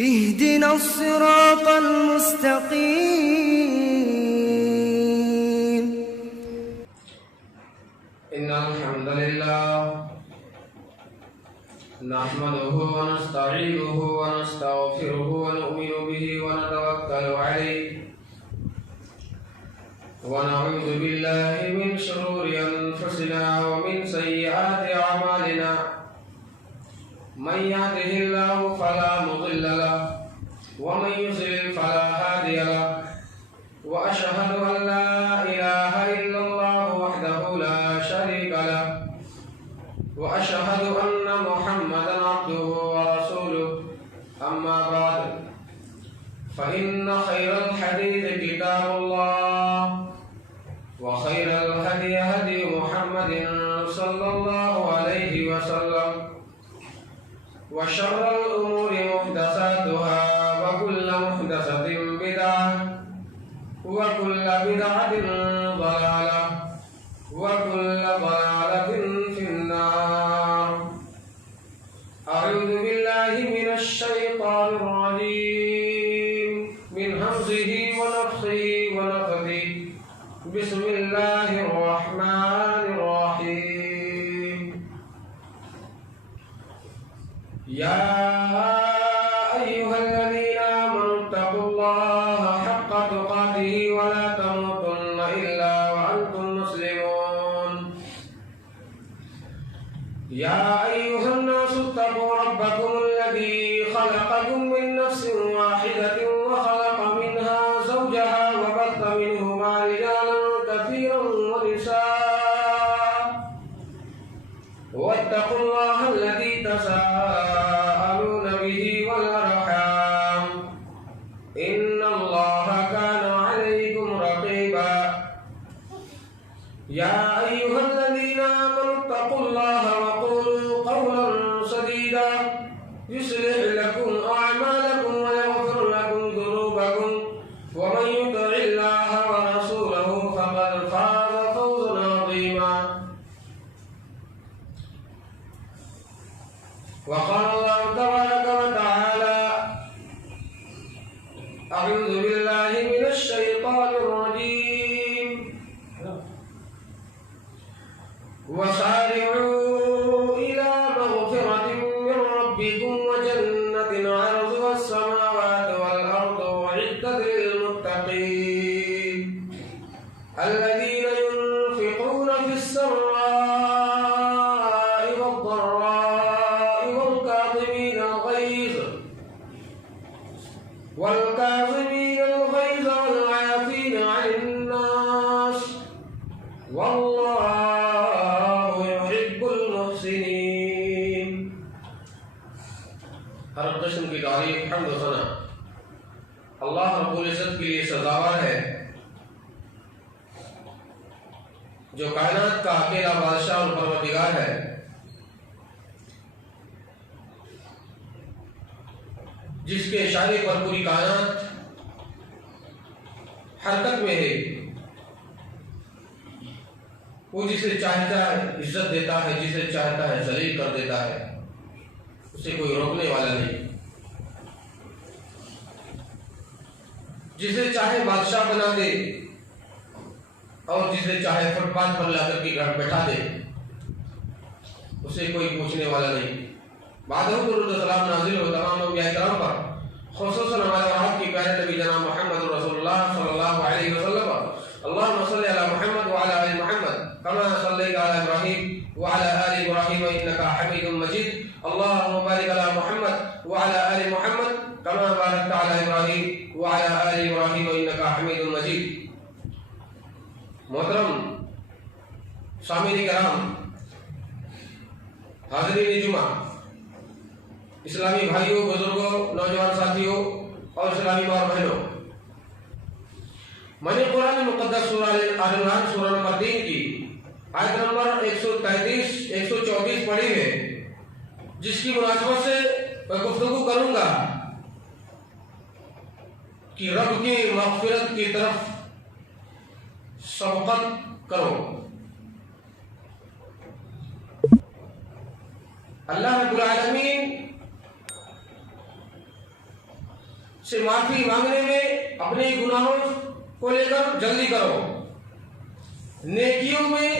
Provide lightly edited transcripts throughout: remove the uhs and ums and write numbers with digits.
اهدنا الصراط المستقيم. إن الحمد لله نحمده ونستعينه ونستغفره ونؤمن به ونتوكل عليه ونعوذ بالله من شرور أنفسنا ومن سيئات أعمالنا من يهده الله فلا مضل له ومن يضلل فلا هادي له وأشهد أن لا إله إلا الله وحده لا شريك له وأشهد أن محمدا عبده ورسوله أما بعد فإن خير الحديث كتاب الله وخير الهدي هدي محمد صلى الله عليه وسلم وشر الأمور محدثاتها وكل محدثة بدعة وكل بدعة ضلالة وكل ضلالة في النار. أعوذ بالله من الشيطان الرجيم من همزه ونفخه ونفثه. بسم الله الرحمن الرحيم. يا أيها الذين آمنوا اتقوا الله حق تقاته ولا تموتن إلا وأنتم مسلمون. يا أيها الناس اتقوا ربكم الذي خلقكم من نفس واحدة وخلق منها زوجها وبث منهما رجالا كثيرا ونساء واتقوا الله الذي تساءلون به والأرحام إن الله كان عليكم رقيبا. يا أيها الذين آمنوا اتقوا الله وقولوا قولا سديدا يصلح لكم أعمالكم ويغفر لكم ذنوبكم ومن يطع الله ورسوله فقد فاز فوزا عظيما. وقال الله تبارك وتعالى أعوذ بالله من الشيطان الرجيم وسارعوا إلى مغفرة من ربكم وجنة عرضها السماوات والأرض أعدت للمتقين الذين ينفقون في السراء والضراء والكاظمين الغيظ والعافين عن الناس والله يحب المحسنين. ہر قسم کی تعریف حمد و ثنا اللہ رب العزت کے لیے سزاوار ہے جو کائنات کا اکیلا بادشاہ اور پروردگار ہے، جس کے اشارے پر پوری کائنات حرکت میں ہے. وہ جسے چاہتا ہے عزت دیتا ہے، جسے چاہتا ہے ذلیل کر دیتا ہے، اسے کوئی روکنے والا نہیں. جسے چاہے بادشاہ بنا دے اور جسے چاہے فٹ پاتھ پر لا کر کے گھر بیٹھا دے، اسے کوئی پوچھنے والا نہیں. بعد درود و سلام نازل ہو تمام انبیاء کرام پر، خصوصاً ہمارے اور آپ کی پیارے نبی جناب محمد رسول اللہ صلی اللہ علیہ وسلم پر. اللهم صل على محمد وعلى آل محمد كما صليت على إبراهيم وعلى آل إبراهيم إنك حميد مجيد. اللهم بارك على محمد وعلى آل محمد كما باركت على إبراهيم وعلى آل إبراهيم إنك حميد مجيد. محترم سامعین کرام، حاضرین جمعہ، اسلامی بھائیوں، بزرگوں، نوجوان ساتھیوں اور اسلامی ماں اور بہنوں، میں نے قرآن مقدس سورہ آل عمران سورہ نمبر 3 کی آیت نمبر 134 پڑھی ہے، جس کی مناسبت سے میں گفتگو کروں گا کہ رب کی مغفرت کی طرف سبقت کرو. اللہ رب العالمین سے معافی مانگنے میں اپنے گناہوں کو لے کر جلدی کرو، نیکیوں میں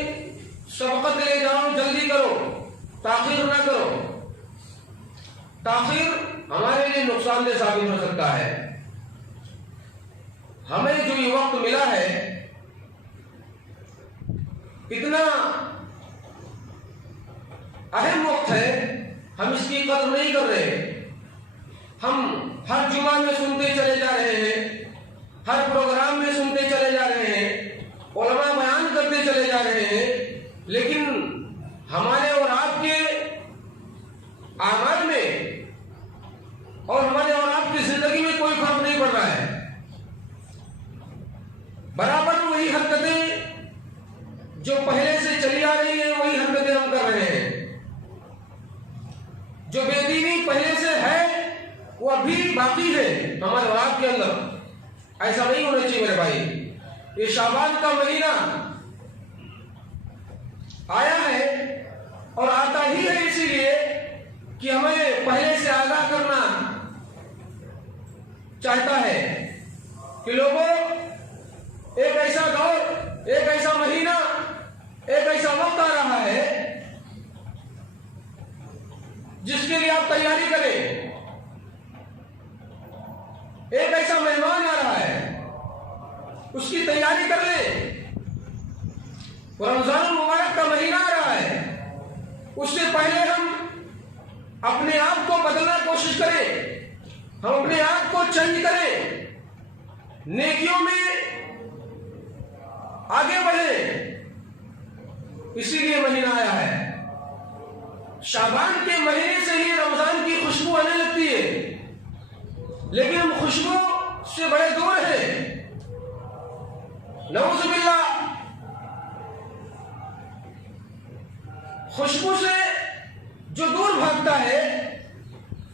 سبقت لے جاؤ، جلدی کرو، تاخیر نہ کرو۔ تاخیر ہمارے لیے نقصان دہ ثابت ہو سکتا ہے۔ ہمیں جو یہ وقت ملا ہے اتنا اہم وقت ہے، ہم اس کی قدر نہیں کر رہے۔ ہم ہر جمعہ میں سنتے چلے جا رہے ہیں، ہر پروگرام میں سنتے چلے جا رہے ہیں، علماء بیان کرتے چلے جا رہے ہیں، لیکن ہمارے اور آپ کے اعمال میں اور ہمارے اور آپ کی زندگی میں کوئی فرق نہیں پڑ رہا ہے۔ برابر وہی حرکتیں جو پہلے سے چلی آ رہی ہیں وہی حرکتیں ہم کر رہے ہیں۔ جو بے دینی پہلے سے ہے وہ ابھی باقی ہے ہمارے اور آپ کے اندر۔ ایسا نہیں ہونا چاہیے میرے بھائی۔ یہ شعبان کا مہینہ آیا ہے اور آتا ہی ہے اسی لیے کہ ہمیں پہلے سے آگاہ کرنا چاہتا ہے کہ لوگوں، ایک ایسا دور، ایک ایسا مہینہ، ایک ایسا وقت آ رہا ہے جس کے لیے آپ تیاری کریں۔ ایک ایسا مہمان آ رہا ہے، اس کی تیاری کر لیں۔ رمضان المبارک کا مہینہ آ رہا ہے، اس سے پہلے ہم اپنے آپ کو بدلنا کوشش کریں، ہم اپنے آپ کو چینج کریں، نیکیوں میں آگے بڑھیں۔ اسی لیے مہینہ آیا ہے۔ شعبان کے مہینے سے ہی رمضان کی خوشبو آنے لگتی ہے، لیکن ہم خوشبو سے بڑے دور ہیں۔ نعوذ باللہ، خوشبو سے جو دور بھاگتا ہے،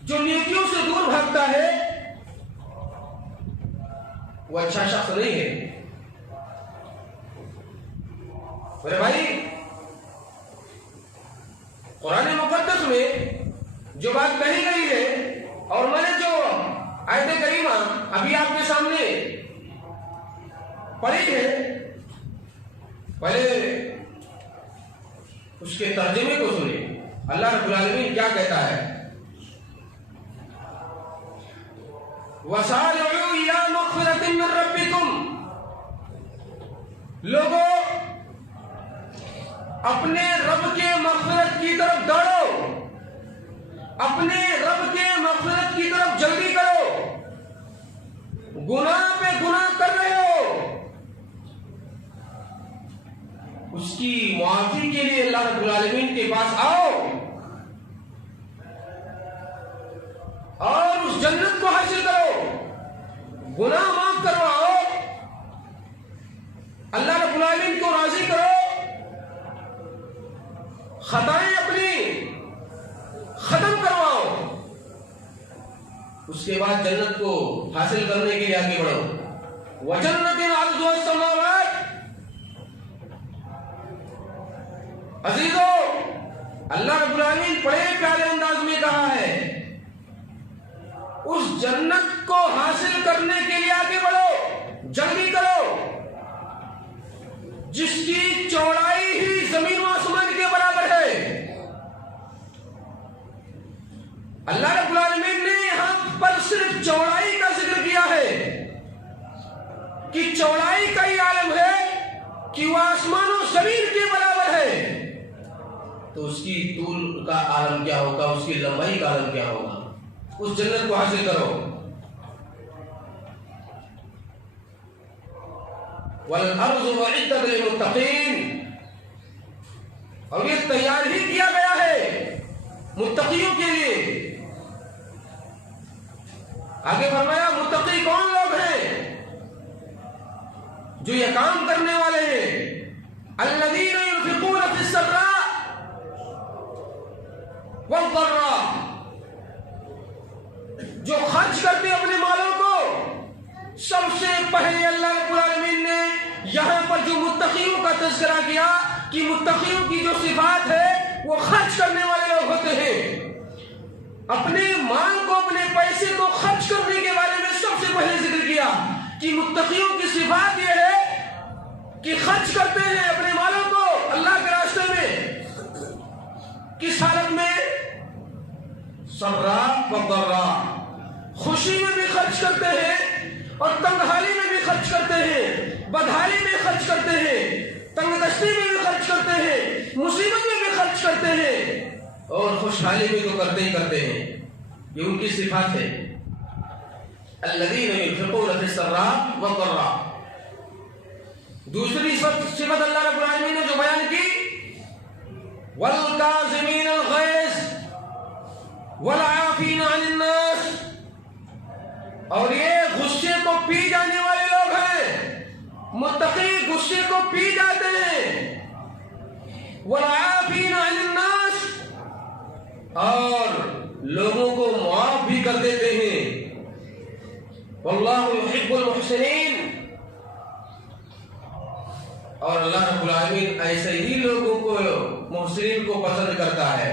جو نیکیوں سے دور بھاگتا ہے، وہ اچھا شخص نہیں ہے۔ میرے بھائی، قرآن مقدس میں جو بات کہی گئی ہے اور میں نے جو آیت کریمہ ابھی آپ کے سامنے پڑھی ہے، پہلے اس کے ترجمے کو سنیں۔ اللہ رب العالمین کیا کہتا ہے؟ وَسَارِعُوا إِلَىٰ مَغْفِرَةٍ مِّن رَّبِّكُمْ، لوگوں اپنے رب کے مغفرت کی طرف دوڑو، اپنے رب کے مغفرت کی طرف جلدی کرو۔ گناہ پہ گناہ کر رہے ہو، اس کی معافی کے لیے اللہ رب العالمین کے پاس آؤ اور اس جنت کو حاصل کرو، گناہ معاف کرواؤ، اللہ رب العالمین کو راضی کرو، خطائیں اپنی ختم کرواؤ، اس کے بعد جنت کو حاصل کرنے کے لیے آگے بڑھو۔ وَجَنَّةٍ عَرْضُهَا السَّمَاوَاتُ، عزیزو، اللہ رب العالمین بڑے پیارے انداز میں کہا ہے، اس جنت کو حاصل کرنے کے لیے آگے بڑھو، جلدی کرو، جس کی چوڑائی ہی زمین و آسمان کے برابر ہے۔ اللہ رب العالمین نے یہاں پر صرف چوڑائی کا ذکر کیا ہے کہ چوڑائی کا ہی عالم ہے کہ وہ آسمان و زمین کے برابر ہے، تو اس کی طول کا عالم کیا ہوگا، اس کی لمبائی کا عالم کیا ہوگا۔ اس جنت کو حاصل کرو۔ وَالْأَرْضُ أُعِدَّتْ لِلْمُتَّقِينَ، اور یہ تیار ہی کیا گیا ہے متقیوں کے لیے۔ آگے فرمایا متقی کون لوگ ہیں؟ جو یہ کام کرنے والے ہیں، الذین ينفقون فی السراء والضراء، جو خرچ کرتے اپنے مالوں کو۔ سب سے پہلے اللہ رب العالمین نے یہاں پر جو متقیوں کا تذکرہ کیا کہ متقیوں کی جو صفات ہے وہ خرچ کرنے والے لوگ ہوتے ہیں۔ اپنے مال کو، اپنے پیسے کو خرچ کرنے کے بارے میں کہ خرچ کرتے ہیں اپنے مالوں کو اللہ کے راستے میں. کس حالت میں؟ سرا و ضرا، خوشی میں بھی خرچ کرتے ہیں اور تنگحالی میں بھی خرچ کرتے ہیں، بدحالی میں خرچ کرتے ہیں، تنگ دستی میں بھی خرچ کرتے ہیں، مصیبت میں بھی خرچ کرتے ہیں، اور خوشحالی میں تو کرتے ہی کرتے ہیں. یہ ان کی صفات ہے. الذین ينفقون فی السراء والضراء. دوسری صفت اللہ رب العالمین نے جو بیان کی، والکاظمین الغیظ والعافین عن الناس، اور یہ غصے کو پی جانے والے لوگ ہیں. متقی غصے کو پی جاتے ہیں. والعافین عن الناس، اور لوگوں کو معاف بھی کر دیتے ہیں. واللہ یحب المحسنین، اور اللہ رب العالمین ایسے ہی لوگوں کو، محسنین کو پسند کرتا ہے.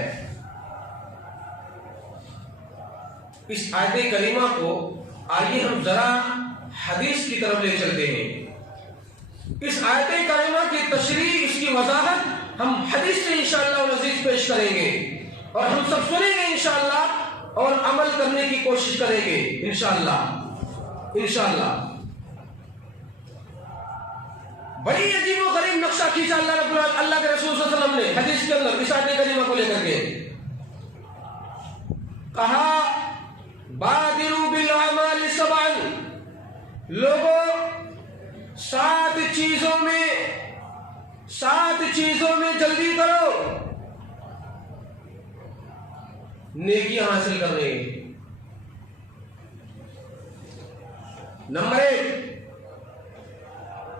اس آیت کریمہ کو آئیے ہم ذرا حدیث کی طرف لے چلتے ہیں. اس آیت کریمہ کی تشریح، اس کی وضاحت ہم حدیث سے انشاءاللہ العزیز پیش کریں گے، اور ہم سب سنیں گے انشاءاللہ اور عمل کرنے کی کوشش کریں گے انشاءاللہ. بڑی عجیب و غریب نقشہ کھینچا اللہ کے رسول صلی اللہ علیہ وسلم نے حدیث کے اندر اس آیت کریمہ کو لے کر کے. کہا بادروا بالاعمال سبعا، لوگوں 7 چیزوں میں جلدی کرو نیکیاں حاصل کر رہے ہیں. نمبر 1،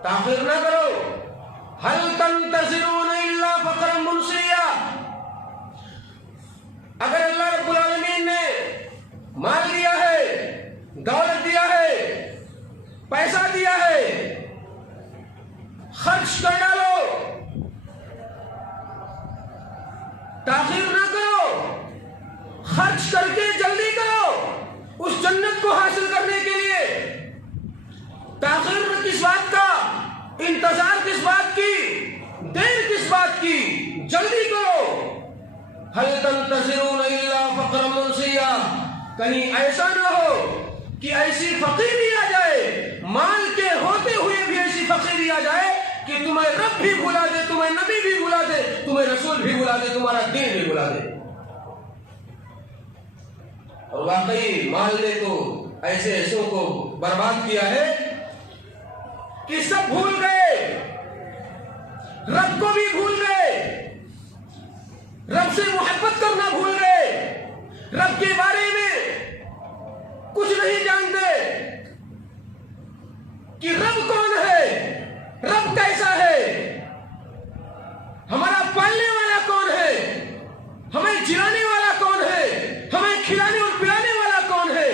تاخیر نہ کرو. هل تنتظرون الا فقرا منسیا، اگر اللہ رب العالمین نے مال دیا ہے، دولت دیا ہے، پیسہ دیا ہے، خرچ کر ڈالو، تاخیر نہ کرو، خرچ کر کے جلدی کرو اس جنت کو حاصل کرنے کے لیے. تاخیر کس بات کا، انتظار کس بات کی، دیر کس بات کی، جلدی کرو. هل تنتظرون الا فقرا منسیا، کہیں ایسا نہ ہو کہ ایسی فقیری آ جائے، مال کے ہوتے ہوئے بھی ایسی فقیری آ جائے کہ تمہیں رب بھی بھلا دے، تمہیں نبی بھی بھلا دے، تمہیں رسول بھی بھلا دے، تمہارا دین بھی بھلا دے. اور واقعی مال نے تو ایسے ایسوں کو برباد کیا ہے کہ سب بھول گئے، رب کو بھی بھول گئے، رب سے محبت کرنا بھول گئے، رب کے بارے میں کچھ نہیں جانتے کہ رب کون ہے، رب کیسا ہے، ہمارا پالنے والا کون ہے، ہمیں جلانے والا کون ہے، ہمیں کھلانے اور پلانے والا کون ہے.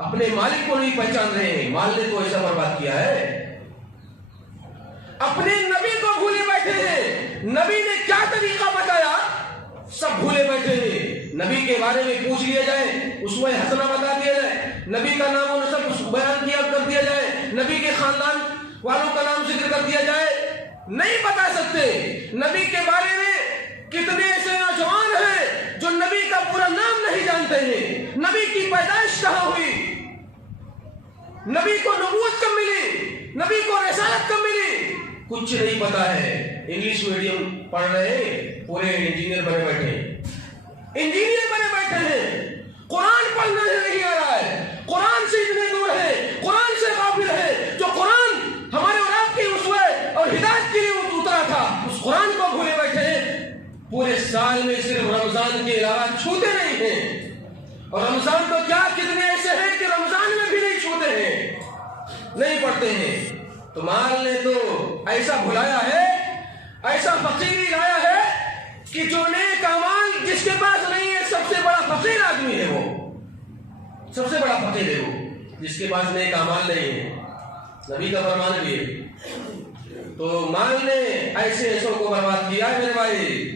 اپنے مالک کو نہیں پہچان رہے ہیں. مال نے تو ایسا برباد کیا ہے. اپنے نبی کو بھولے بیٹھے ہیں. نبی نے کیا طریقہ بتایا سب بھولے بیٹھے ہیں. نبی کے بارے میں پوچھ لیا جائے، اسوہ حسنہ بتا دیا جائے، نبی کا نام و نسب بیان کیا کر دیا جائے، نبی کے خاندان والوں کا نام ذکر کر دیا جائے، نہیں بتا سکتے. نبی کے بارے میں کتنے ایسے نوجوان ہیں جو نبی کا پورا نام نہیں جانتے ہیں، نبی کی پیدائش کہاں ہوئی، نبی کو نبوت کب ملی، نبی کو رسالت کب ملی، کچھ نہیں پتا ہے. انگلش میڈیم پڑھ رہے ہیں، پورے انجینئر بنے بیٹھے ہیں، قرآن پڑھنا نہیں آ رہا ہے، قرآن سے اتنے دور ہے، قرآن سے غافل ہے. جو قرآن ہمارے اور آپ کی اسوہ اور ہدایت کے لیے اترا تھا، اس قرآن کو بھولے بیٹھے ہیں. پورے سال میں صرف رمضان کے علاوہ چھوتے نہیں ہیں. اور رمضان تو کیا کتنے ایسے ہیں کہ رمضان میں بھی نہیں چھوتے ہیں، نہیں پڑھتے ہیں. تو مال نے تو ایسا بھلایا ہے، ایسا فقیری لایا ہے کہ جو نیک اعمال جس کے پاس نہیں ہے، سب سے بڑا فقیر آدمی ہے. وہ سب سے بڑا فقیر ہے وہ جس کے پاس نیک اعمال نہیں ہے. نبی کا فرمان بھی ہے. تو مال نے ایسے ایسوں کو برباد کیا ہے میرے بھائی.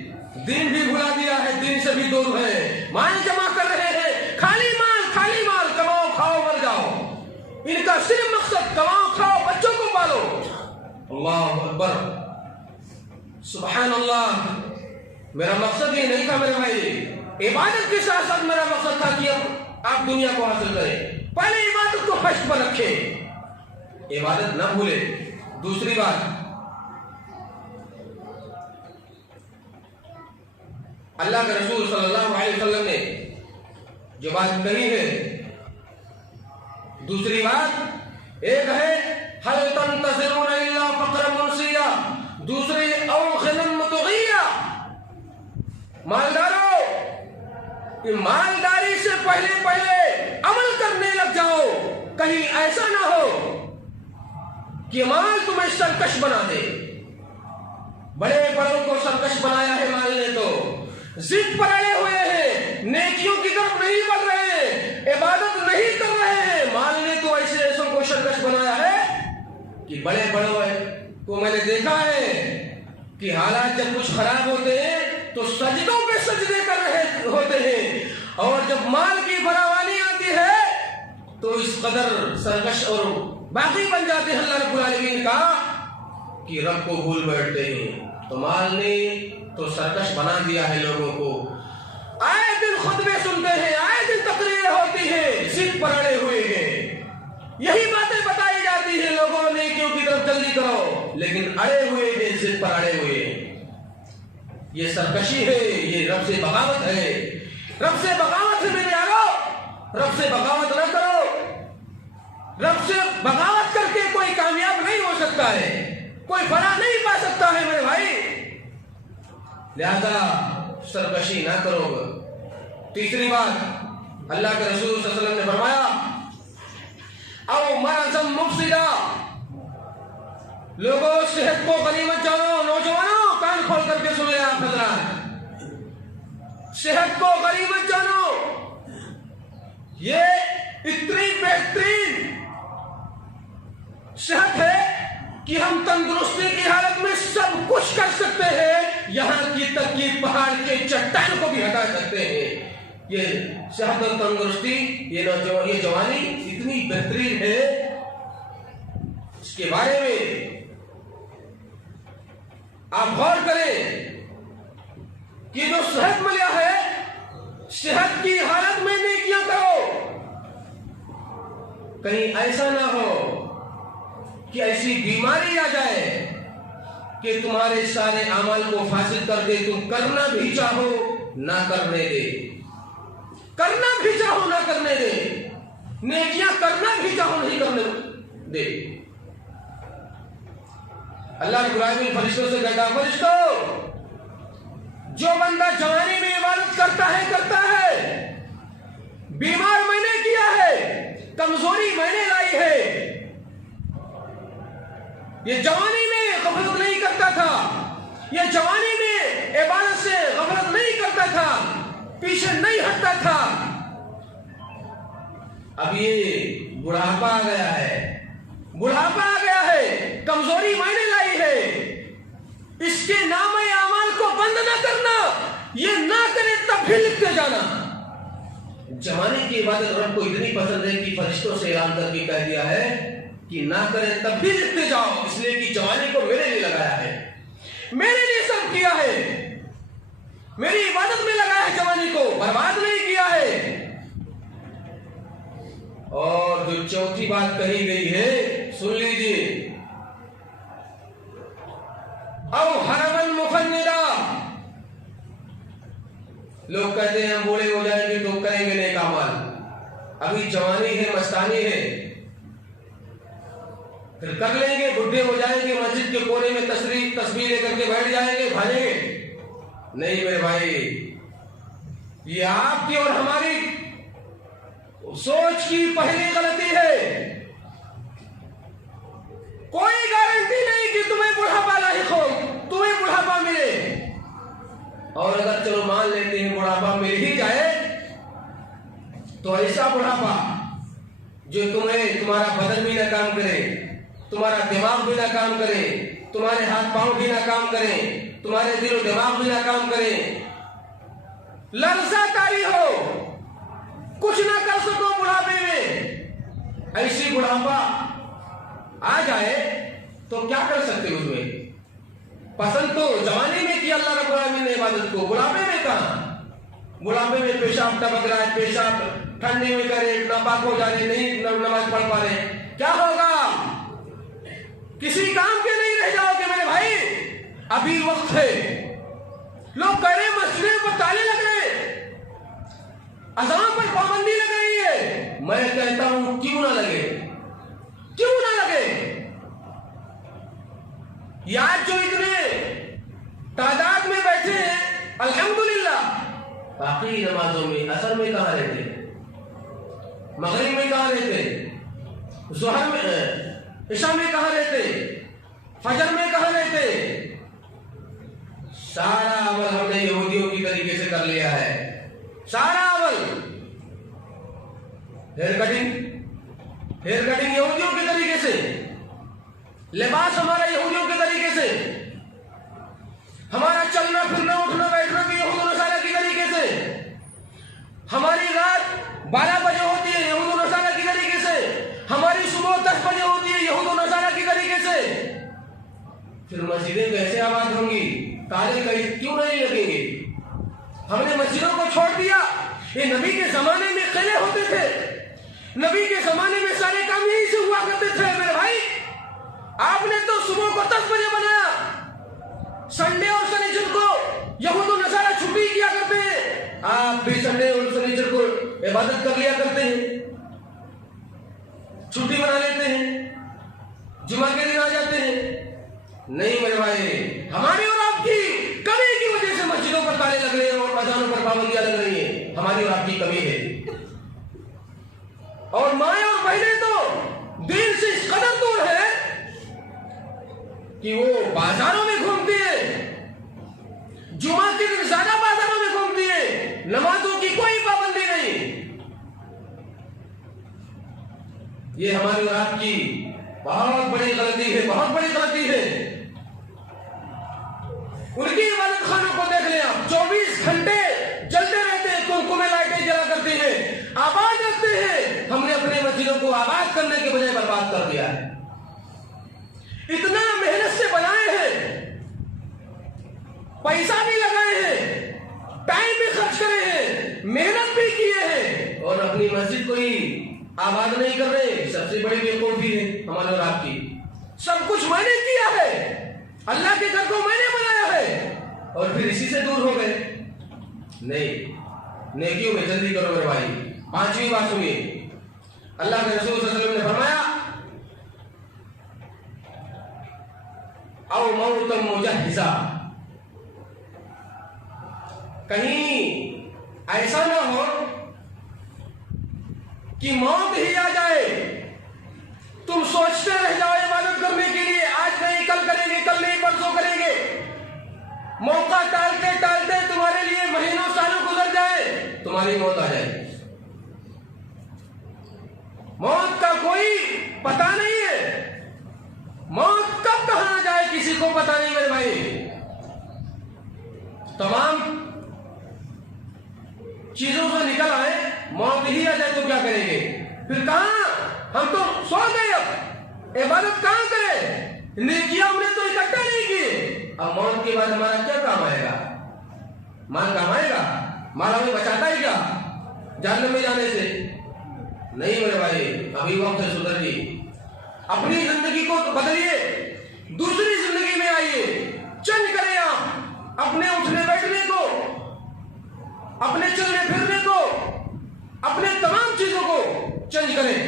دین بھی بھلا دیا ہے، دین سے بھی دور ہے. مال جمع کر رہے ہیں، خالی مال، کماؤ کھاؤ مر جاؤ. ان کا صرف مقصد کماؤ کھاؤ، بچوں کو پالو. اللہ اکبر، سبحان اللہ۔ میرا مقصد یہ نہیں تھا میرے بھائی، عبادت کے ساتھ ساتھ میرا مقصد تھا کہ اب آپ دنیا کو حاصل کریں۔ پہلے عبادت کو فرض پر رکھیں، عبادت نہ بھولیں۔ دوسری بات، اللہ کے رسول صلی اللہ علیہ وسلم نے جو بات کہی ہے، دوسری بات ایک ہے هل تنتظرون الا فقرا منسیا، دوسری او غنى مطغیا۔ مالداروں، مالداری سے پہلے عمل کرنے لگ جاؤ، کہیں ایسا نہ ہو کہ مال تمہیں سرکش بنا دے۔ بڑے بڑوں کو سرکش بنایا ہے مال نے، تو ضد پر اڑے ہوئے ہیں، نیکیوں کی طرف نہیں بڑھ رہے ہیں، عبادت نہیں کر رہے ہیں۔ مال نے تو ایسوں کو سرکش بنایا ہے کہ بڑے بڑوں کو میں نے دیکھا ہے کہ حالات جب کچھ خراب ہوتے ہیں تو سجدوں پہ سجدے کر رہے ہوتے ہیں، اور جب مال کی فراوانی آتی ہے تو اس قدر سرکش اور باقی بن جاتے ہیں اللہ رب العالمین کا کہ رب کو بھول بیٹھتے ہیں۔ تو مال نے تو سرکش بنا دیا ہے لوگوں کو۔ آئے دن خطبے سنتے ہیں، آئے دن تقریریں ہوتی ہیں، ضد پر اڑے ہوئے ہیں، یہی باتیں بتائی جاتی ہیں لوگوں نے نیکیوں کی طرف جلدی کرو، لیکن اڑے ہوئے ہیں، ضد پر اڑے ہوئے ہیں۔ یہ سرکشی ہے، یہ رب سے بغاوت ہے۔ رب سے بغاوت ہے میرے یارو، رب سے بغاوت نہ کرو۔ رب سے بغاوت کر کے کوئی کامیاب نہیں ہو سکتا ہے، کوئی فلاح نہیں پا سکتا ہے میرے بھائی، لہذا سرکشی نہ کرو۔ تیسری بات، اللہ کے رسول صلی اللہ علیہ وسلم نے فرمایا او مرض مفسدہ، لوگوں صحت کو غنیمت جانو۔ نوجوانوں کان کھول کر کے سن لیں آپ حضرات، صحت کو غنیمت جانو۔ یہ اتنی بہترین صحت ہے کہ ہم تندرستی کی حالت میں سب کچھ کر سکتے ہیں، یہاں کی تک کہ پہاڑ کے چٹان کو بھی ہٹا سکتے ہیں۔ یہ صحت اور تندرستی، یہ جوانی اتنی بہترین ہے، اس کے بارے میں آپ غور کریں کہ جو صحت ملیا ہے، صحت کی حالت میں نیکیاں کرو۔ کہیں ایسا نہ ہو کہ ایسی بیماری آ جائے کہ تمہارے سارے اعمال کو فاسد کر دے، تم کرنا بھی چاہو نہ کرنے دے، کرنا بھی چاہو نہ کرنے دے، نیکیاں کرنا بھی چاہو نہیں کرنے دے۔ اللہ رب العالمین فرشتوں سے کہتا ہے، فرشتوں، جو بندہ جوانی میں عبادت کرتا ہے، بیمار میں نے کیا ہے، کمزوری میں نے لائی ہے، یہ جوانی میں غفلت نہیں کرتا تھا، یہ جوانی میں عبادت سے غفلت نہیں کرتا تھا، پیچھے نہیں ہٹتا تھا، اب یہ بڑھاپا آ گیا ہے، بڑھاپا آ گیا ہے، کمزوری میں نے لائی ہے، اس کے نام اعمال کو بند نہ کرنا، یہ نہ کرے تب بھی لکھتے جانا۔ جوانی کی عبادت رب کو اتنی پسند ہے کہ فرشتوں سے اعلان کر کے کہہ دیا ہے کہ نہ کرے تب بھی لکھتے جاؤ، اس لیے کہ جوانی کو میرے لیے لگایا ہے، میرے لیے سب کیا ہے، میری عبادت میں لگایا ہے، جوانی کو برباد نہیں کیا ہے۔ اور جو چوتھی بات کہی گئی ہے سن لیجیے، او حرمن مفندا، لوگ کہتے ہیں ہم بوڑھے ہو جائیں گے تو کریں گے نیک اعمال، ابھی جوانی ہے، مستانی ہے، پھر کر لیں گے، بڈھے ہو جائیں گے، مسجد کے کونے میں تصویر لے کر کے بیٹھ جائیں گے، بھاگیں گے۔ نہیں میرے بھائی، یہ آپ کی اور ہماری سوچ کی پہلی غلطی ہے۔ کوئی گارنٹی نہیں کہ تمہیں بڑھاپا لاحق ہو، تمہیں بڑھاپا ملے، اور اگر چلو مان لیتے ہیں بڑھاپا مل ہی جائے تو ایسا بڑھاپا جو تمہارا بدن بھی نہ کام کرے، تمہارا دماغ بھی نہ کام کرے، تمہارے ہاتھ پاؤں بھی نہ کام کریں، تمہارے دل و دماغ بھی نہ کام کریں، لرزہ کاری ہو، کچھ نہ کر سکو بڑھاپے میں، ایسی بڑھاپا آ جائے تو کیا کر سکتے اس میں؟ پسند تو جوانی میں کیا اللہ رب العالمین نے عبادت کو، بڑھاپے میں کہاں؟ بڑھاپے میں پیشاب ٹپک رہا ہے، پیشاب ٹھنڈی میں کرے، ناپاک ہو جا رہے، نہیں نماز پڑھ پا رہے، کیا ہوگا؟ کسی کام کے نہیں رہ جاؤ گے میرے بھائی، ابھی وقت ہے۔ لوگ کہہ رہے مسجدیں پر تالے لگ رہے، اذان پر پابندی لگ رہی ہے، میں کہتا ہوں کیوں نہ لگے، کیوں نہ لگے؟ یاد جو اتنے تعداد میں بیٹھے ہیں الحمدللہ، باقی نمازوں میں عصر میں کہاں رہتے، مغرب میں کہاں رہتے، ظہر میں، عشاء میں کہاں رہتے، فجر میں کہاں رہتے؟ سارا عمل ہم نے یہودیوں کی طریقے سے کر لیا ہے، سارا عمل۔ ہیئر کٹنگ یہودیوں کے طریقے سے، لباس ہمارا یہودیوں کے طریقے سے، ہمارا چلنا پھرنا اٹھنا بیٹھنا بھی یہود و نصارہ کی طریقے سے، ہماری رات 12 بجے ہوتی ہے یہود و نصارہ کی طریقے سے، ہماری صبح 10 بجے ہوتی ہے یہود و نصارہ کی طریقے سے۔ پھر مسجدیں کیسے آباد ہوں گی؟ تالے کیوں نہیں لگیں گے؟ ہم نے مسجدوں کو چھوڑ دیا۔ یہ نبی کے زمانے میں قلعے ہوتے تھے، نبی کے زمانے میں سارے کام یہی سے ہوا کرتے تھے میرے بھائی۔ آپ نے تو صبح کو 10 بجے بنایا، سنڈے اور سنیچر کو یہود و نصارہ چھٹی کیا کرتے ہیں، آپ بھی سنڈے اور سنیچر کو عبادت کر لیا کرتے ہیں، چھٹی بنا لیتے ہیں، جمعہ کے دن آ جاتے ہیں۔ نہیں میرے بھائی، ہماری اور آپ کی کمی کی وجہ سے مسجدوں پر تالے لگ رہے ہیں اور اذانوں پر پابندیاں لگ رہی ہیں، ہماری اور آپ کی کمی ہے۔ اور مائیں اور بہنیں تو دین سے اس قدر دور ہے کہ وہ بازاروں میں گھومتی ہیں، جمعہ کے دن زیادہ بازاروں میں گھومتی ہیں، نمازوں کی کوئی پابندی نہیں۔ یہ ہماری اور آپ کی بہت بڑی غلطی ہے، بہت بڑی غلطی ہے۔ ان کی عبادت خانوں کو دیکھ لیں آپ، 24 گھنٹے جلتے رہتے ہیں، کنکمے لائٹیں جلا کرتے ہیں، آباد رکھتے ہیں۔ ہم نے اپنے مسجدوں کو آباد کرنے کے بجائے برباد کر دیا ہے۔ اتنا محنت سے بنائے ہیں، پیسہ بھی لگائے ہیں، ٹائم بھی خرچ کرے ہیں، محنت بھی کیے ہیں، اور اپنی مسجد کو ہی آباد نہیں کر رہے۔ سب سے بڑی بیوقوفی ہے ہمارے اور آپ کی۔ سب کچھ میں نے کیا ہے، اللہ کے گھر کو میں نے بنایا ہے، اور پھر اسی سے دور ہو گئے۔ نہیں، نیکیوں میں جلدی کرو میرے بھائی۔ 5ویں بات سنیے، اللہ کے رسول صلی اللہ علیہ وسلم نے فرمایا او موتا مجہزا، کہیں ایسا نہ ہو کہ موت ہی آ جائے، تم سوچتے رہ جاؤ عبادت کرنے کے لیے، آج نہیں کل کریں گے، کل نہیں پرسوں کریں گے، موقع ٹالتے ٹالتے تمہارے لیے مہینوں سالوں گزر جائے، تمہاری موت آ جائے۔ موت کا کوئی پتہ نہیں ہے، موت کب کہاں آ جائے کسی کو پتہ نہیں میرے بھائی۔ تمام چیزوں سے نکل آئے، موت ہی آ جائے تو کیا کریں گے؟ پھر کہاں؟ ہم تو سو گئے، اب عبادت کہاں کریں؟ نیکیاں ہم نے تو اکٹھا نہیں کی، اب موت کے بعد ہمارا کیا کام آئے گا؟ مال کام آئے گا؟ مال ہمیں بچاتا ہے کیا جہنم میں جانے سے؟ نہیں میرے بھائی، ابھی وقت ہے سدھر جی، اپنی زندگی کو بدلیے، دوسری زندگی میں آئیے، چینج کریں آپ اپنے اٹھنے بیٹھنے کو، اپنے چلنے پھرنے کو، اپنے تمام چیزوں کو چینج کریں۔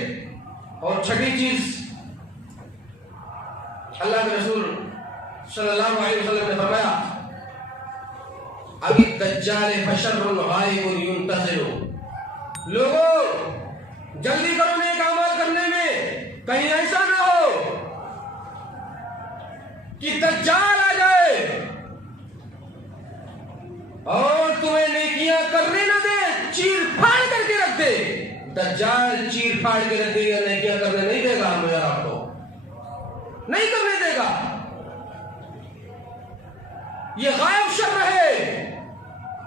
اور چھٹی چیز، اللہ کے رسول صلی اللہ علیہ وسلم نے فرمایا ابھی دجال بشر غائب ينتظر، لوگوں جلدی کرو نیک اعمال کرنے میں، کہیں ایسا نہ ہو کہ دجال آ جائے اور تمہیں نیکیاں کرنے نہ دے، چیر پھاڑ کر کے رکھ دے۔ دجال چیر پھاڑ کے رکھ دے گا، نیکیاں کرنے نہیں دے گا، ہمیں آپ کو نہیں کرنے دے گا۔ یہ غائب شر ہے،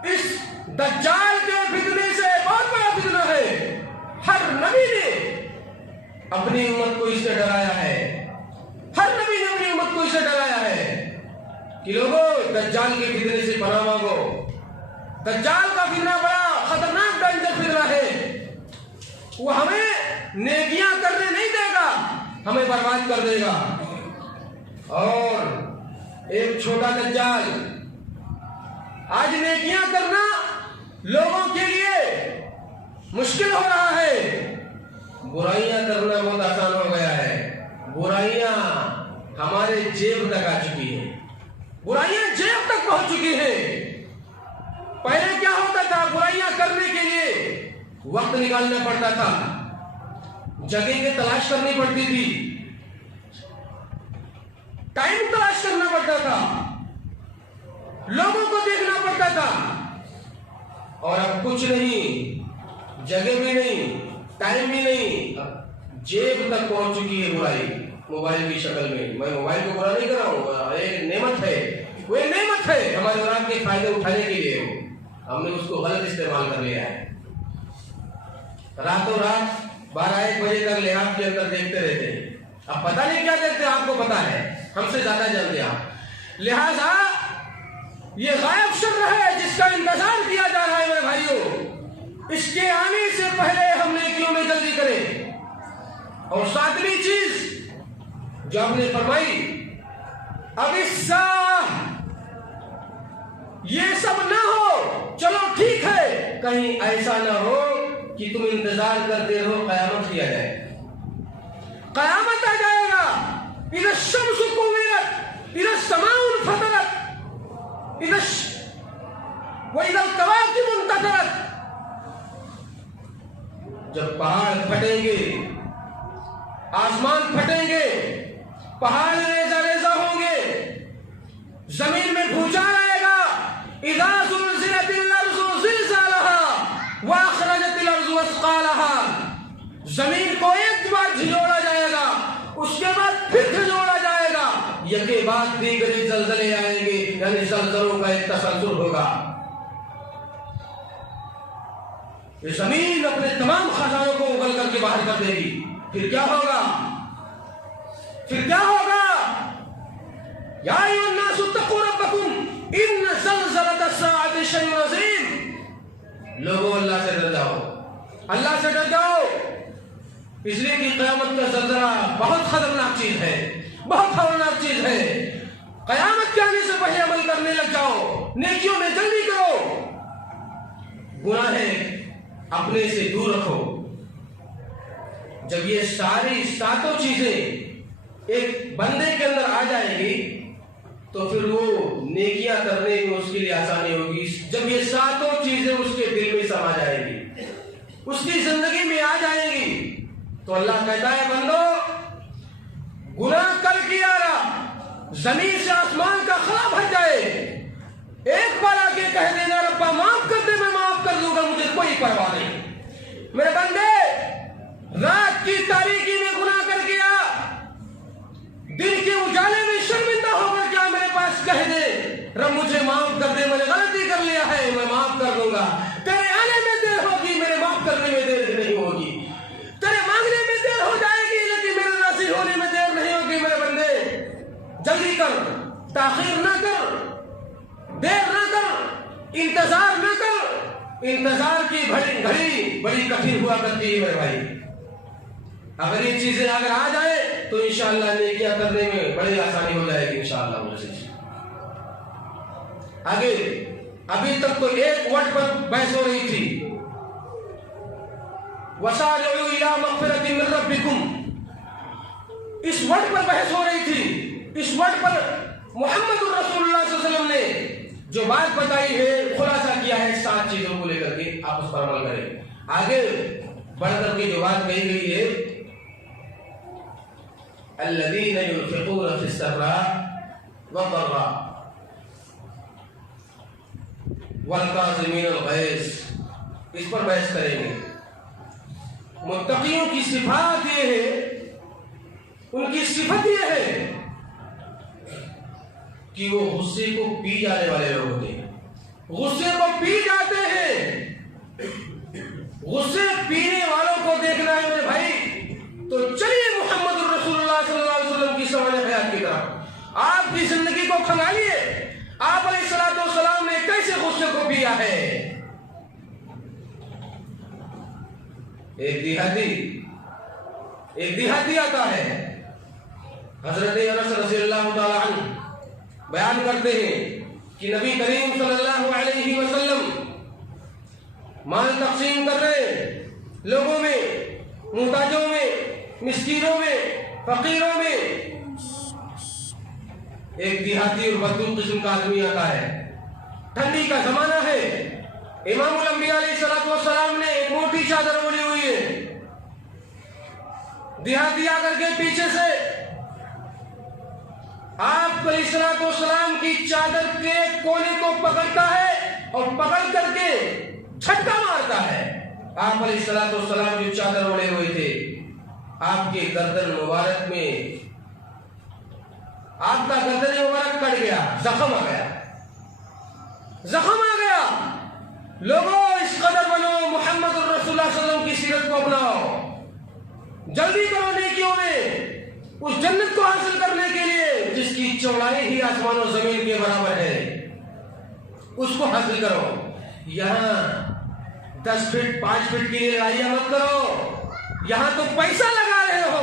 اس دجال کے فتنے سے بہت بڑا فتنہ ہے۔ ہر نبی نے اپنی امت کو اس سے ڈرایا ہے، ہر نبی نے اپنی اسے ڈرایا ہے کہ لوگوں دجال کے فتنے سے پناہ مانگو. دجال کا فتنہ بڑا خطرناک ڈینجر فتنہ ہے. وہ ہمیں نیکیاں کرنے نہیں دے گا, ہمیں برباد کر دے گا. اور ایک چھوٹا دجال, آج نیکیاں کرنا لوگوں کے لیے مشکل ہو رہا ہے, برائیاں کرنا بہت آسان ہو گیا ہے. برائیاں ہمارے جیب تک آ چکی ہیں, برائیاں جیب تک پہنچ چکی ہیں. پہلے کیا ہوتا تھا, برائیاں کرنے کے لیے وقت نکالنا پڑتا تھا, جگہ کی تلاش کرنی پڑتی تھی, ٹائم تلاش کرنا پڑتا تھا, لوگوں کو دیکھنا پڑتا تھا. اور اب کچھ نہیں, جگہ بھی نہیں, ٹائم بھی نہیں, جیب تک پہنچ چکی ہے برائی موبائل کی شکل میں. میں موبائل کو برا نہیں کر رہا ہوں, ایک نعمت ہے, وہ ایک نعمت ہے ہمارے اور آپ کے فائدے اٹھانے کے لیے. ہم نے اس کو غلط استعمال کر لیا ہے. راتوں رات 12-1 بجے تک لحاظ کے اندر دیکھتے رہتے ہیں. اب پتہ نہیں کیا دیکھتے, آپ کو پتا ہے, ہم سے زیادہ جانتے ہیں آپ. لہذا یہ غائب شر ہے جس کا انتظار کیا جا رہا ہے میرے بھائیوں. اس کے آنے سے پہلے ہم نیکیوں میں جلدی کریں. اور 7ویں چیز جو آپ نے فرمائی, اب اس یہ سب نہ ہو, چلو ٹھیک ہے, کہیں ایسا نہ ہو کہ تم انتظار کرتے رہو قیامت کیا جائے. قیامت آ جائے گا. اذا الشمس كورت, اذا السماء انفطرت, واذا الكواكب انتثرت. جب پہاڑ پھٹیں گے, آسمان پھٹیں گے, پہاڑ ریزہ ریزہ ہوں گے, زمین میں بھوچال آئے گا. اذا زلزلت الارض زلزالها واخرجت الارض اثقالها. زمین کو ایک بار جھنجوڑا جائے گا, اس کے بعد پھر جھنجوڑا جائے گا, یکے بعد دیگرے زلزلے آئیں گے, یعنی زلزلوں کا ایک تسلسل ہوگا. یہ زمین اپنے تمام خزانوں کو اگل کر کے باہر کر دے گی. پھر کیا ہوگا, پھر کیا ہوگا؟ یا ایھا الناس اتقوا ربکم ان زلزلۃ الساعۃ شیء عظیم. لوگوں اللہ سے ڈر جاؤ, اللہ سے ڈر جاؤ, اس لیے کہ قیامت کا زلزلہ بہت خطرناک چیز ہے, بہت خطرناک چیز ہے. قیامت کے آنے سے پہلے عمل کرنے لگ جاؤ, نیکیوں میں جلدی کرو, گناہ اپنے سے دور رکھو. جب یہ ساری 7 چیزیں ایک بندے کے اندر آ جائیں گی تو پھر وہ نیکیاں کرنے میں اس کے لیے آسانی ہوگی. جب یہ 7 چیزیں اس کے دل میں سما جائیں گی, اس کی زندگی میں آ جائیں گی, تو اللہ کہتا ہے بندو, گناہ کر کیا رہا, زمین سے آسمان کا خلا بھر جائے, ایک بار آ کے کہہ دینا ربا معاف کر دے, میں معاف کر دوں گا, مجھے کوئی پرواہ نہیں. میرے بندے, رات کی تاریکی میں گناہ کر گیا, دن کے اجالے میں شرمندہ ہو کر کیا میرے پاس کہہ دے رب مجھے معاف کر دے, میں نے غلطی کر لیا ہے, میں معاف کر دوں گا. تیرے آنے میں دیر ہوگی, میرے معاف کرنے میں دیر نہیں ہوگی. تیرے مانگنے میں دیر ہو جائے گی, لیکن میرے راضی ہونے میں دیر نہیں ہوگی. میرے بندے جلدی کر, تاخیر نہ کر, دیر نہ کر, انتظار نہ کر. انتظار کی گھڑی بڑی کٹھن ہوا کرتی ہے میرے بھائی. اگر یہ چیزیں اگر آ جائے تو انشاءاللہ نیکیاں کرنے میں بڑی آسانی ہو جائے گی انشاءاللہ. آگے ابھی تک تو ایک ورڈ پر بحث ہو رہی تھی, وَسَارِعُوا إِلَىٰ مَغْفِرَةٍ مِّن رَبِّكُمْ. اس ورڈ پر بحث ہو رہی تھی. اس ورڈ پر محمد رسول اللہ صلی اللہ علیہ وسلم نے جو بات بتائی ہے, خلاصہ کیا ہے 7 چیزوں کو لے کر کے, آپ اس پر عمل کریں. آگے بڑھ کر کے جو بات کہی گئی ہے, الذين ينفقون في السراء والضراء والكاظمين الغيظ, اس پر بحث کریں گے. متقیوں کی صفات یہ ہے, ان کی صفت یہ ہے کہ وہ غصے کو پی جانے والے لوگ ہوتے ہیں. غصے کو پی جاتے ہیں. غصے پینے والوں کو دیکھنا ہے میرے بھائی, تو چلیے محمد رسول اللہ صلی اللہ علیہ وسلم کی سوانح حیات کی طرف. کو کھنگالیے آپ علیہ السلام نے کیسے غصے کو پیا ہے. ایک دیہاتی آتا ہے, حضرت انس رضی اللہ تعالی عنہ بیان کرتے ہیں کہ نبی کریم صلی اللہ علیہ وسلم مال تقسیم کر رہے ہیں لوگوں میں, محتاجوں میں, مسکینوں میں, فقیروں میں. ایک دیہاتی اور بدو قسم کا آدمی آتا ہے, ٹھنڈی کا زمانہ ہے, امام الانبیاء علیہ السلام نے ایک موٹی چادر اوڑھی ہوئی ہے. دیہاتی آ کر کے پیچھے سے آپ علیہ السلام کی چادر کے کونے کو پکڑتا ہے اور پکڑ کر کے جھٹکا مارتا ہے. آپ علیہ السلام جو چادر اوڑھے ہوئے تھے, آپ کے گردن مبارک میں آپ کا گردن مبارک کٹ گیا, زخم آ گیا. لوگوں اس قدر بنو, محمد الرسول اللہ صلی اللہ علیہ وسلم کی سیرت کو اپناؤ, جلدی کرو نیکیوں میں اس جنت کو حاصل کرنے کے لیے جس کی چوڑائی ہی آسمان و زمین کے برابر ہے, اس کو حاصل کرو. یہاں 10 فٹ 5 فٹ کی لڑائیاں مت کرو. یہاں تو پیسہ لگا رہے ہو,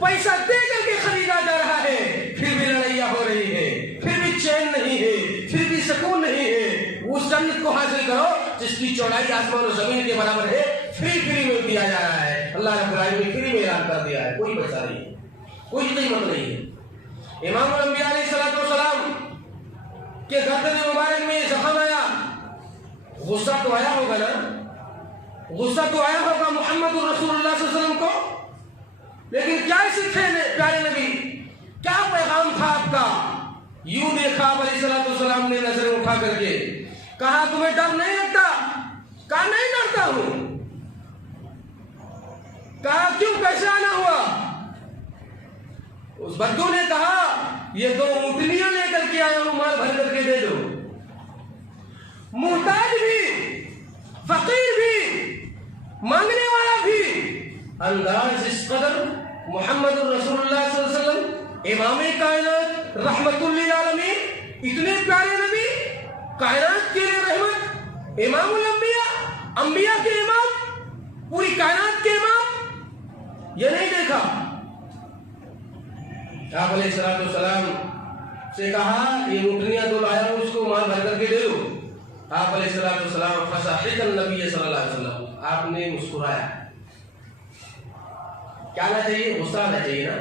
پیسہ دے کر کے خریدا جا رہا ہے, پھر بھی لڑائیاں ہو رہی ہے, پھر بھی چین نہیں ہے, پھر بھی سکون نہیں ہے. اس جنت کو حاصل کرو جس کی چوڑائی آسمان و زمین کے برابر ہے, فری میں دیا جا رہا ہے. اللہ رب العالمین نے فری میں اعلان کر دیا ہے, کوئی پیسہ نہیں, کوئی قیمت نہیں ہے. امام الانبیاء علیہ السلام کے گردن مبارک میں زخم آیا, غصہ تو آیا ہوگا نا, غصہ تو آیا ہوگا محمد الرسول اللہ صلی اللہ علیہ وسلم کو, لیکن کیا سکھے پیارے نبی, کیا پیغام تھا آپ کا؟ یوں دیکھا آپ علیہ السلام نے نظر اٹھا کر کے, کہا تمہیں ڈر نہیں لگتا؟ کہا نہیں ڈرتا ہوں. کہا کیوں, کیسے آنا ہوا؟ اس بدو نے کہا یہ 2 اونٹنیاں لے کر کے آیا ہوں, مال بھر کر کے دے دو. محتاج بھی, فقیر بھی, مانگنے والا بھی, انداز اس قدر محمد الرسول اللہ صلی اللہ علیہ وسلم امام کائنات رحمت للعالمین, اتنے پیارے نبی, کائنات کے لیے رحمت, امام الانبیاء, انبیاء کے امام, پوری کائنات کے امام, یہ نہیں دیکھا. آپ علیہ السلام سے کہا یہ اونٹنیاں 2 لایا ہوں, اس کو مال بھر کر کے دے دو. آپ علیہ السلام فصاحت النبی صلی اللہ علیہ وسلم, آپ نے مسکرایا. کیا آنا چاہیے, غصہ آنا چاہیے نا.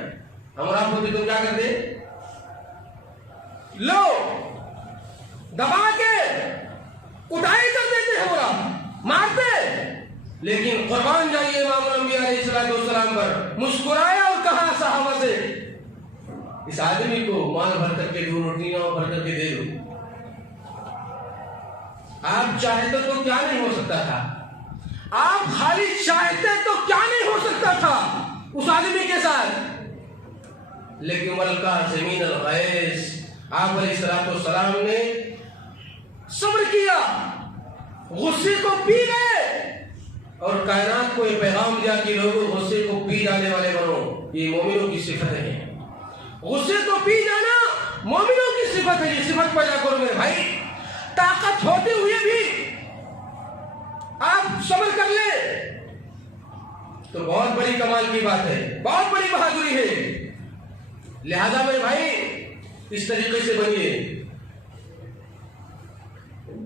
ہم اور آپ ہوتے تو کیا کرتے, لو دبا کے کٹائی کر دیتے ہیں, برا مارتے. لیکن قربان جائیے امام الانبیاء علیہ السلام پر, مسکرایا اور کہا صحابہ سے اس آدمی کو مال بھر کر کے 2 روٹیاں بھر کر کے دے دو. آپ چاہتے تو کیا نہیں ہو سکتا تھا, آپ خالی چاہتے تو کیا نہیں ہو سکتا تھا اس آدمی کے ساتھ. لیکن ملکہ زمین الغیث آپ علیہ السلام نے صبر کیا, غصے کو پی گئے اور کائنات کو یہ پیغام دیا کہ لوگوں غصے کو پی جانے والے بنو, یہ مومنوں کی صفت ہے. غصے کو پی جانا مومنوں کی صفت ہے, یہ صفت پیدا کرو میرے بھائی. طاقت ہوتے ہوئے بھی آپ صبر کر لیں تو بہت بڑی کمال کی بات ہے, بہت بڑی بہادری ہے. لہذا میرے بھائی اس طریقے سے بنیے.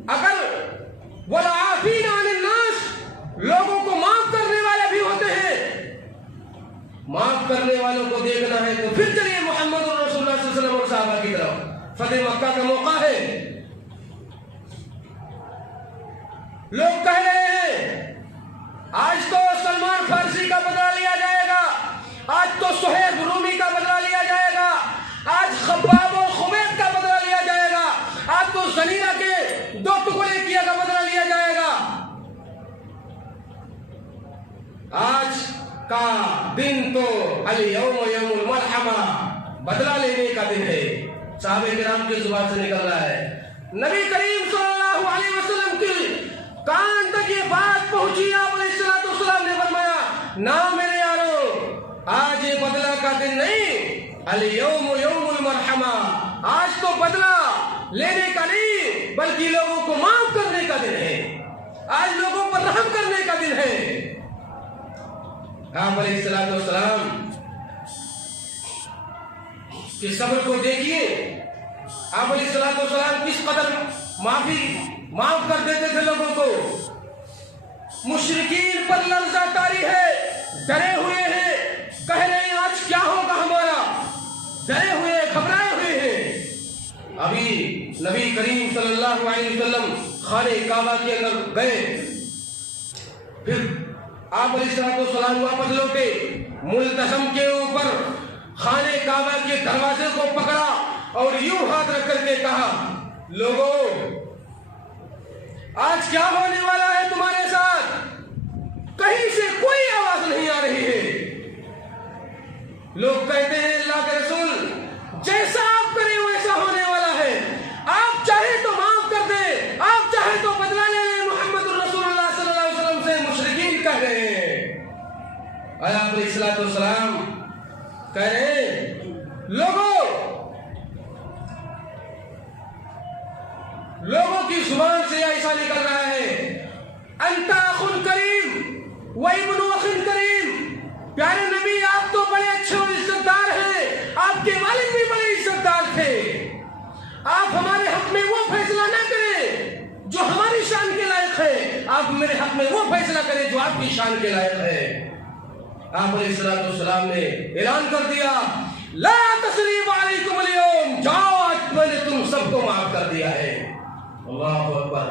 اگر والعافین عن الناس, لوگوں کو معاف کرنے والے بھی ہوتے ہیں, معاف کرنے والوں کو دیکھنا ہے تو پھر چلیے محمد رسول اللہ صلی اللہ علیہ وسلم اور صحابہ کی طرف. فتح مکہ کا موقع ہے, لوگ کہہ رہے ہیں آج تو سلمان فارسی کا بدلہ لیا جائے گا, آج تو سہیب رومی کا بدلہ لیا جائے گا, آج خباب و خبیب کا بدلہ لیا جائے گا, آج تو زنیرہ کے 2 ٹکڑے کیا کا بدلہ لیا جائے گا. آج کا دن تو الیوم یوم الملحمہ, بدلہ لینے کا دن ہے. صحابہ کرام کی زبان سے نکل رہا ہے. نبی کریم صلی اللہ علیہ وسلم کی کان تک یہ بات پہنچی. آپ علیہ السلام نے فرمایا نا میرے یارو, آج یہ بدلہ کا دن نہیں, الیوم یوم المرحمہ, آج تو بدلہ لینے کا نہیں بلکہ لوگوں کو معاف کرنے کا دن ہے. آج لوگوں پر رحم کرنے کا دن ہے. آپ علیہ الصلوۃ والسلام کہ صبر کو دیکھیے. آپ علیہ الصلوۃ والسلام کس قدر معاف کر دیتے تھے لوگوں کو. مشرکین پر لرزہ طاری ہے, ڈرے ہوئے ہیں, کہہ رہے ہیں آج کیا ہوگا ہمارا, ڈرے ہوئے گھبرائے ہوئے ہیں. ابھی نبی کریم صلی اللہ علیہ وسلم خانہ کعبہ کے اندر گئے, پھر آپ علیہ الصلوۃ والسلام واپس لوٹے, ملتزم کے اوپر خانہ کعبہ کے دروازے کو پکڑا اور یوں ہاتھ رکھ کر کے کہا, لوگوں آج کیا ہونے والا ہے تمہارے ساتھ؟ کہیں سے کوئی آواز نہیں آ رہی ہے. لوگ کہتے ہیں اللہ کے رسول جیسا آپ کریں ویسا ہونے والا ہے, آپ چاہے تو معاف کر دیں, آپ چاہے تو بدلہ لے لیں. محمد رسول اللہ صلی اللہ علیہ وسلم سے مشرکین کہہ رہے ہیں. آپ علیہ الصلوۃ والسلام کہہ رہے ہیں لوگوں کی زبان سے ایسا نکل رہا ہے, انت اخ کریم و ابن اخ کریم. پیارے نبی آپ تو بڑے اچھے اور عزت دار ہیں, آپ کے والد بھی بڑے عزت دار تھے. آپ ہمارے حق میں وہ فیصلہ نہ کریں جو ہماری شان کے لائق ہے, آپ میرے حق میں وہ فیصلہ کریں جو آپ کی شان کے لائق ہے. آپ علیہ الصلوۃ والسلام نے اعلان کر دیا, لا تثریب علیکم اليوم, جاؤ آج میں نے تم سب کو معاف کر دیا ہے. اللہ اکبر.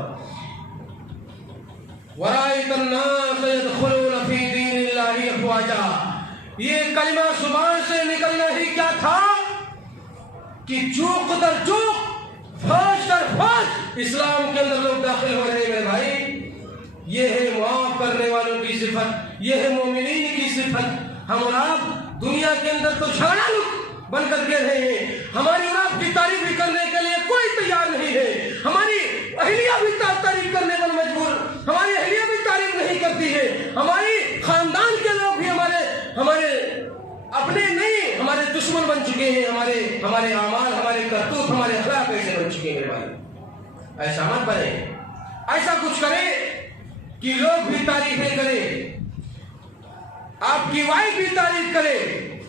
ورأیت الناس يدخلون فی دین اللہ افواجا. یہ کلمہ زبان سے نکلنا ہی کیا تھا کہ چوک در چوک, فوج در فوج اسلام کے اندر لوگ داخل ہو رہے ہیں. بھائی یہ ہے معاف کرنے والوں کی صفت, یہ ہے مومنین کی صفت. ہم اور آپ دنیا کے اندر تو جھگڑا لوگ بن کر کے رہے ہیں, ہماری اور آپ کی تعریف بھی کرنے کے لیے کوئی تیار نہیں ہے. ہماری اہلیہ بھی تعریف کرنے پر مجبور, ہماری اہلیہ بھی تعریف نہیں کرتی ہے. ہماری خاندان کے لوگ بھی ہمارے اپنے نہیں, ہمارے دشمن بن چکے ہیں. ہمارے اعمال, ہمارے کرتوت, ہمارے اخلاق ایسے بن چکے ہیں. بھائی ایسا مت بنے, ایسا کچھ کریں کہ لوگ بھی تعریفیں کریں, آپ کی وائف بھی تعریف کرے,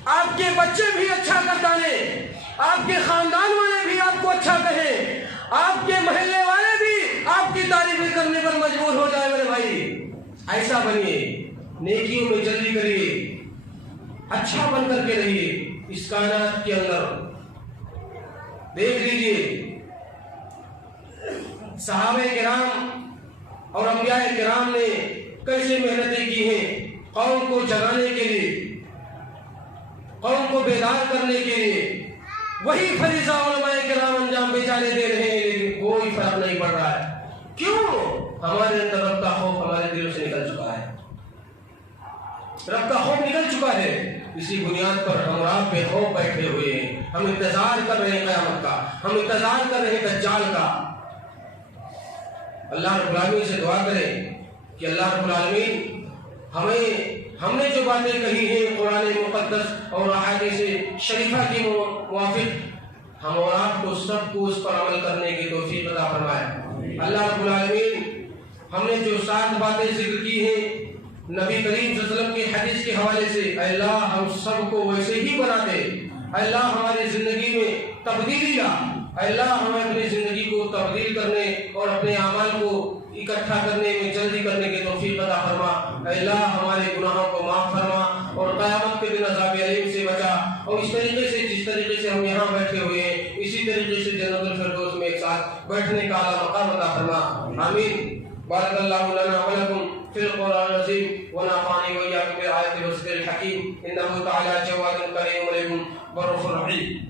آپ کے بچے بھی اچھا کر ڈالیں, آپ کے خاندان والے بھی آپ کو اچھا کہیں, آپ کے محلے والے بھی آپ کی تعریفیں کرنے پر مجبور ہو جائے. میرے بھائی ایسا بنیے, نیکیوں میں جلدی کریے, اچھا بن کر کے رہیے. اس کائنات کے اندر دیکھ لیجیے صحابہ کرام اور انبیاء کرام نے کیسے محنتیں کی ہیں قوم کو جگانے کے لیے, قوم کو بیدار کرنے کے لیے. وہی فریضہ علماء کرام انجام بیچارے دے رہے ہیں, لیکن کوئی فرق نہیں پڑ رہا ہے. کیوں؟ ہمارے اندر رب کا خوف ہمارے دلوں سے نکل چکا ہے, رب کا خوف نکل چکا ہے. اسی بنیاد پر ہم آپ بے خوف بیٹھے ہوئے ہیں. ہم انتظار کر رہے ہیں قیامت کا, ہم انتظار کر رہے ہیں دجال کا. اللہ رب العالمین سے دعا کریں کہ اللہ رب العالمین ہم نے جو باتیں کہی ہیں قرآن مقدس اور احادیث شریفہ کے موافق, ہم اور آپ کو سب کو اس پر عمل کرنے کی توفیق عطا فرمائے. اللہ رب العالمین ہم نے جو 7 باتیں ذکر کی ہیں نبی کریم صلی اللہ علیہ وسلم کی حدیث کے حوالے سے, اے اللہ ہم سب کو ویسے ہی بنا دے. اے اللہ ہماری زندگی میں تبدیلی لا. اے اللہ ہمیں اپنی زندگی کو تبدیل کرنے اور اپنے اعمال کو اکٹھا کرنے میں جلدی کرنے کی توفیق عطا فرما. اے اللہ ہمارے گناہوں کو معاف فرما اور قیامت کے دن عذاب الیم سے بچا. اور اس طریقے سے جس طریقے سے ہم یہاں بیٹھے ہوئے ہیں اسی طریقے سے جنت الفردوس میں ایک ساتھ بیٹھنے کا اعلیٰ مقام عطا فرما. آمین. بارک اللہ لنا ولکم فی القرآن العظیم ونفعنی وإیاکم بالآیات والذکر الحکیم. انہ تعالی جواد کریم رحیم بر رحیم.